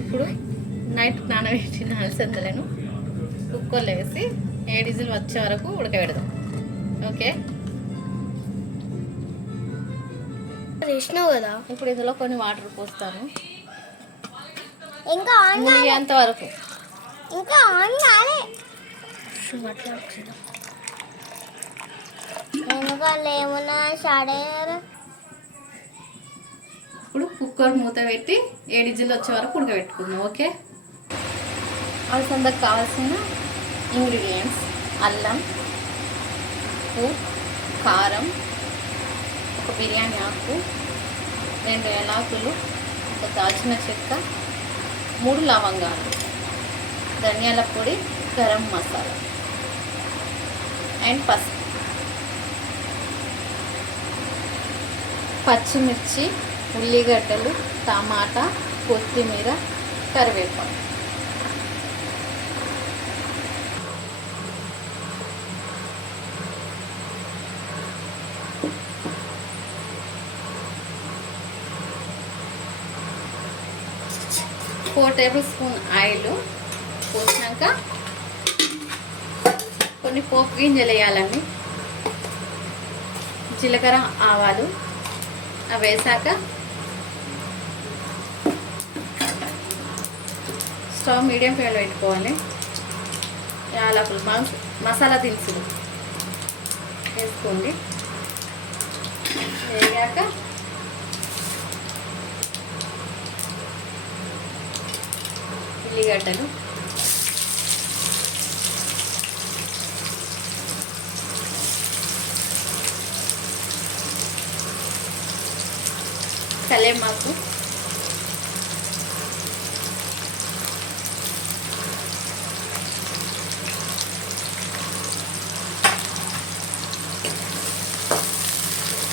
ఇప్పుడు నైట్ నానబెట్టిన అలసందలను కుక్కర్లో వేసి 7 విజిల్ వచ్చే వరకు ఉడకబెడదాం. ఓకే, వేసినావు కదా. ఇప్పుడు ఇందులో కొన్ని వాటర్ పోస్తాను ఇంకా మునిగేంత వరకు. ఇంకా ఆన్ కాలే. ఎందుకంటే ఏమన్నా సాడేయారు. ఇప్పుడు కుక్కర్ మూత పెట్టి 7 విజిల్ వచ్చే వరకు ఉడకబెట్టుకుందాం. ఓకే, అలసందకు కావాల్సిన ఇంగ్రీడియంట్స్: అల్లం, ఉప్పు, కారం, ఒక బిర్యానీ ఆకు, 2 ఏలకులు, ఒక దాల్చిన చెక్క, 3 లవంగాలు, ధనియాల పొడి, గరం మసాలా అండ్ పసుపు, పచ్చిమిర్చి, ఉల్లిగడ్డలు, టమాటా, కొత్తిమీర, కరివేపాకు. ఫోర్ టేబుల్ స్పూన్ ఆయిల్ పోసినాక కొన్ని పోపు గింజలు వేయాలండి. జీలకర్ర, ఆవాలు అవి వేసాక స్టవ్ మీడియం ఫ్లేమ్లో పెట్టుకోవాలి. యాలకులు, మసాలా దినుసులు వేసుకోండి. వేగాక ఉల్లిగడ్డలు, కలేమాకు,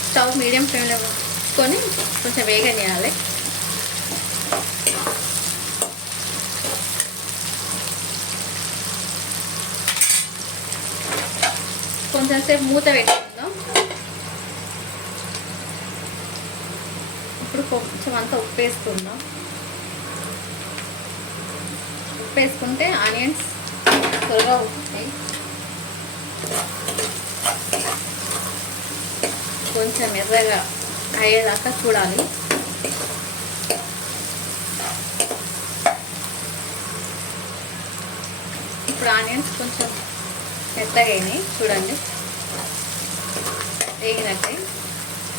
స్టవ్ మీడియం ఫ్లేమ్లో పెట్టుకొని కొంచెం వేగనియాలి. కొంచెం సేపు మూత పెట్టుకుందాం. ఇప్పుడు కొంచెం అంతా ఉప్పు వేసుకుందాం. ఉప్పు వేసుకుంటే ఆనియన్స్ త్వరగా ఉప్పుతాయి. కొంచెం ఎర్రగా అయ్యేదాకా చూడాలి. ఇప్పుడు ఆనియన్స్ కొంచెం మెత్తగా అయినాయి చూడండి, వేగినట్టే.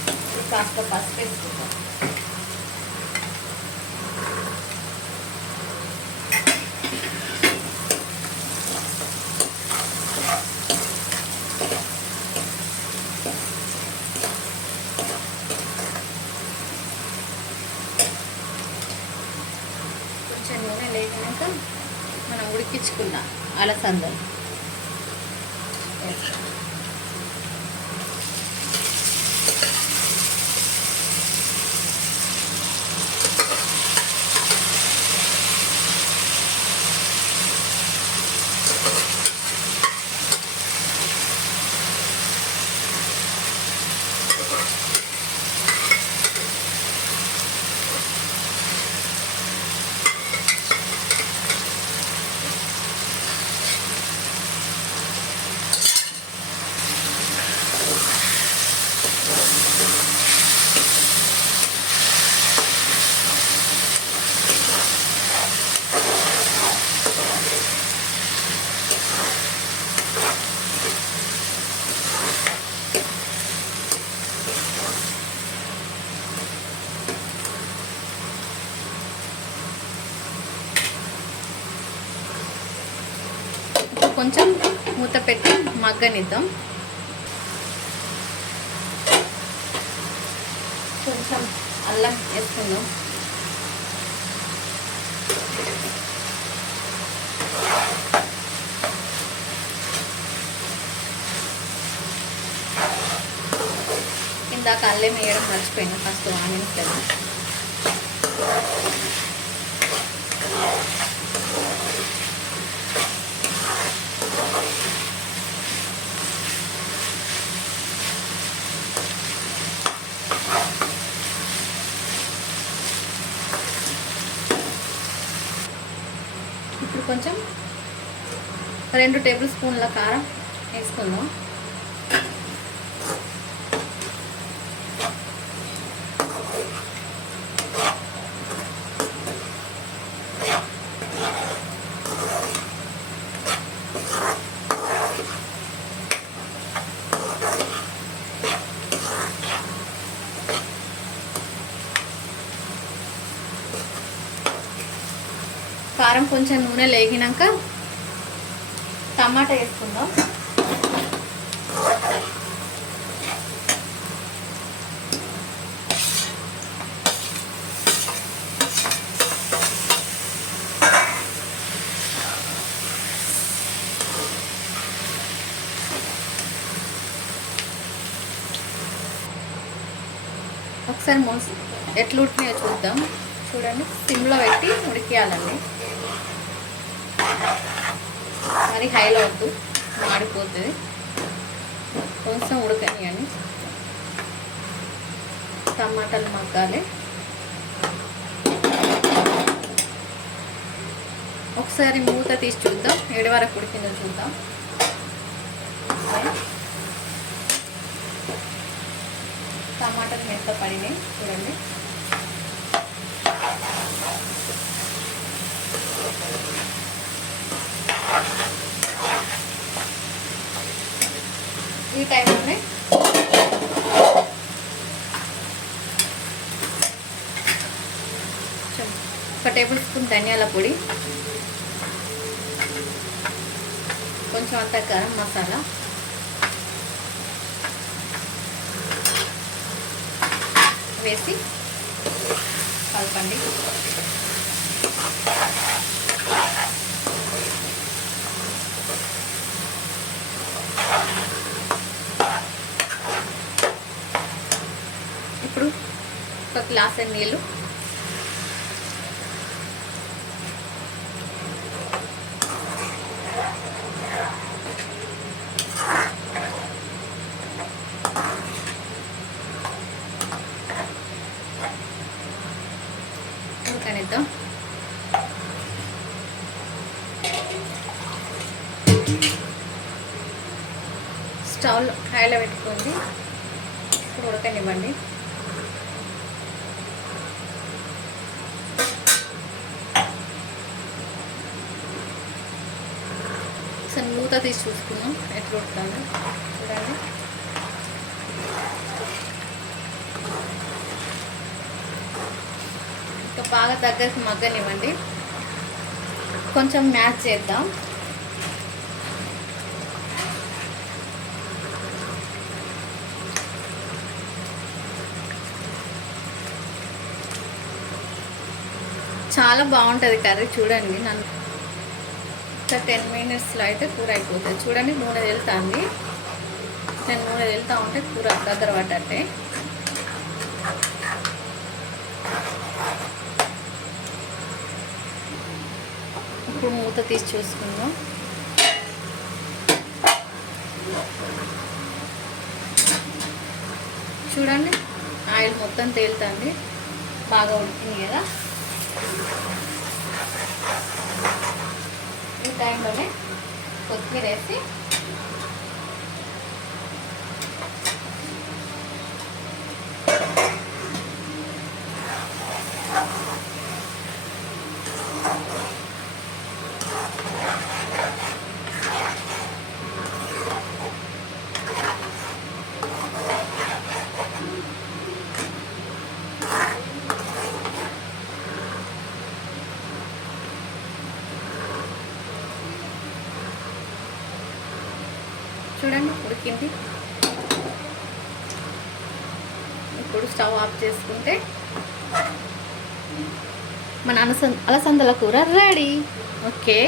ఇప్పుడు కాస్త పసుపు వేసుకుంటాం. కొంచెం నూనె లేకినాక మనం ఉడికించుకుందాం అలసందలు. కొంచెం మూత పెట్టి మగ్గనిద్దాం. కొంచెం అల్లం వేసుకుందాం. ఇందాక అల్లం వేయడం మర్చిపోయినా, ఫస్ట్ ఆనియన్స్ కదా. ఇప్పుడు కొంచెం 2 టేబుల్ స్పూన్ల కారం వేసుకుందాం. కారం కొంచెం నూనె లేగినాక టమాటా వేసుకుందాం. ఒకసారి ఎట్లా ఉడికినాయో చూద్దాం. చూడండి, సిమ్లో పెట్టి ఉడికేయాలండి. మరి హైలో వద్దు, మాడిపోతుంది. కొంచెం ఉడకనియండి. టమాటాలు మగ్గాలి. ఒకసారి మూత తీసి చూద్దాం, 7 వరకు ఉడికిందో చూద్దాం. టమాటాలు మెత్త పడినాయి చూడండి. ఈ టైంలోనే ఒక టేబుల్ స్పూన్ ధనియాల పొడి, కొంచెం అంత గరం మసాలా వేసి కలపండి. ఇప్పుడు ఒక గ్లాస్ నీళ్ళు, ఉడకనిద్దాం. స్టవ్లో హైలో పెట్టుకోండి. ఇప్పుడు ఉడకనివ్వండి. ఒకసారి మూత తీసి చూసుకుందాం ఎట్లా ఉడుకుతాను చూడండి. ఇంకా బాగా దగ్గరికి మగ్గనివ్వండి. కొంచెం మ్యాష్ చేద్దాం. చాలా బాగుంటుంది కర్రీ. చూడండి, నన్ను ఒక 10 మినిట్స్లో అయితే కూర అయిపోతుంది. చూడండి, నూనె వెళ్తుంది. నేను నూనె వెళ్తూ ఉంటే కూర దగ్గర పడ్డట్టే. ఇప్పుడు మూత తీసి చూసుకుందాం. చూడండి, ఆయిల్ మొత్తం తేలుతుంది. బాగా ఉడికింది కదా. ఈ టైంలోనే కొత్తిమీర వేసి చూడండి ఉడికింది. ఇప్పుడు స్టవ్ ఆఫ్ చేసుకుంటే మన అలసందల కూర రెడీ. ఓకే,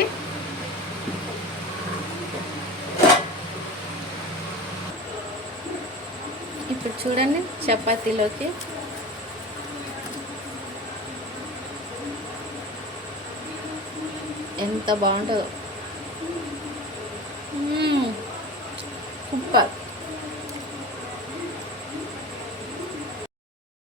ఇప్పుడు చూడండి చపాతీలోకి ఎంత బాగుంటుందో. సూపర్.